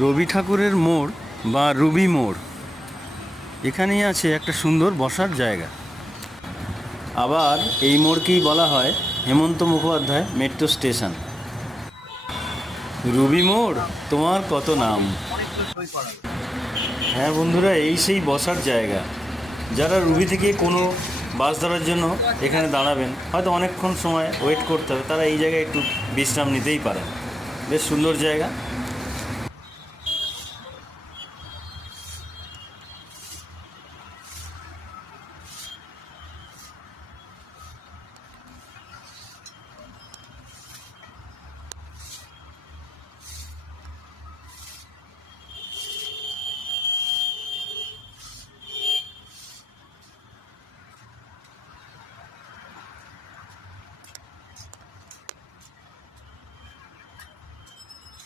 রবি ঠাকুরের মোড় বা রুবি মোড়, এখানেই আছে একটা সুন্দর বসার জায়গা। আবার এই মোড়কেই বলা হয় Hemanta Mukhopadhyay metro station. Ruby মোড়, তোমার কত নাম। হ্যাঁ বন্ধুরা, এই সেই বসার জায়গা। যারা রুবি থেকে কোনো বাস ধরার জন্য এখানে দাঁড়াবেন, হয়তো অনেকক্ষণ সময় ওয়েট করতে হবে, তারা এই জায়গায় একটু বিশ্রাম নিতেই পারেন। বেশ সুন্দর জায়গা।